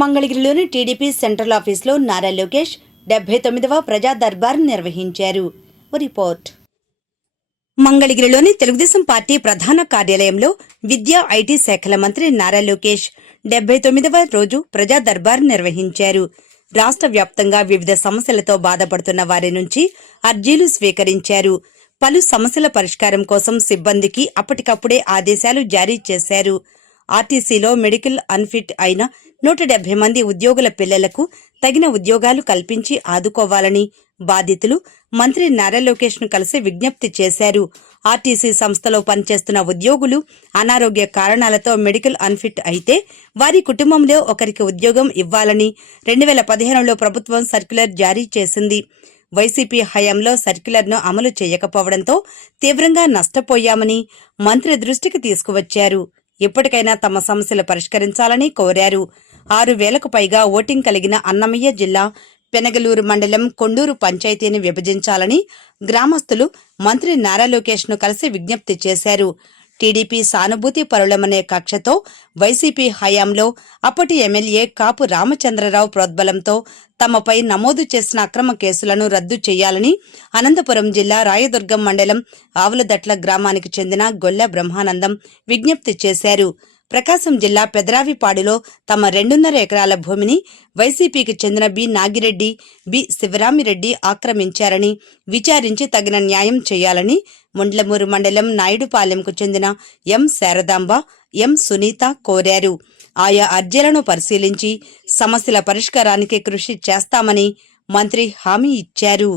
మంగళగిరిలోని TDP central ఆఫీస్లో నారా లోకేష్ డెబ్బై తొమ్మిదవ ప్రజా దర్బార్ నిర్వహించారు రిపోర్ట్. మంగళగిరిలోని తెలుగుదేశం పార్టీ ప్రధాన కార్యాలయంలో విద్యా ఐటీ శాఖల మంత్రి నారా లోకేష్ డెబ్బై తొమ్మిదవ రోజు ప్రజా దర్బార్ నిర్వహించారు. రాష్ట్ర వ్యాప్తంగా వివిధ సమస్యలతో బాధపడుతున్న వారి నుంచి అర్జీలు స్వీకరించారు. పలు సమస్యల పరిష్కారం కోసం సిబ్బందికి అప్పటికప్పుడే ఆదేశాలు జారీ చేశారు. ఆర్టీసీలో మెడికల్ అన్ఫిట్ అయిన నూట డెబ్బై మంది ఉద్యోగుల పిల్లలకు తగిన ఉద్యోగాలు కల్పించి ఆదుకోవాలని బాధితులు మంత్రి నారా లోకేష్ను కలిసి విజ్ఞప్తి చేశారు. ఆర్టీసీ సంస్థలో పనిచేస్తున్న ఉద్యోగులు అనారోగ్య కారణాలతో మెడికల్ అన్ఫిట్ అయితే వారి కుటుంబంలో ఒకరికి ఉద్యోగం ఇవ్వాలని రెండు వేల పదిహేనులో ప్రభుత్వం సర్క్యులర్ జారీ చేసింది. వైసీపీ హయాంలో సర్క్యులర్ను అమలు చేయకపోవడంతో తీవ్రంగా నష్టపోయామని మంత్రి దృష్టికి తీసుకువచ్చారు. ఇప్పటికైనా తమ సమస్యలు పరిష్కరించాలని కోరారు. ఆరు వేలకు పైగా ఓటింగ్ కలిగిన అన్నమయ్య జిల్లా పెనగలూరు మండలం కొండూరు పంచాయతీని విభజించాలని గ్రామస్తులు మంత్రి నారా లోకేష్ను కలిసి విజ్ఞప్తి చేశారు. టీడీపీ సానుభూతి పరులమనే కక్షతో వైసీపీ హయాంలో అప్పటి ఎమ్మెల్యే కాపు రామచంద్రరావు ప్రోద్బలంతో తమపై నమోదు చేసిన అక్రమ కేసులను రద్దు చేయాలని అనంతపురం జిల్లా రాయదుర్గం మండలం ఆవులదట్ల గ్రామానికి చెందిన గొల్ల బ్రహ్మానందం విజ్ఞప్తి చేశారు. ప్రకాశం జిల్లా పెదరావిపాడులో తమ రెండున్నర ఎకరాల భూమిని వైసీపీకి చెందిన బి నాగిరెడ్డి బి శివరామిరెడ్డి ఆక్రమించారని విచారించి తగిన న్యాయం చేయాలని ముండ్లమూరు మండలం నాయుడుపాలెంకు చెందిన ఎం శారదాంబ ఎం సునీత కోరారు. ఆయా అర్జీలను పరిశీలించి సమస్యల పరిష్కారానికి కృషి చేస్తామని మంత్రి హామీ ఇచ్చారు.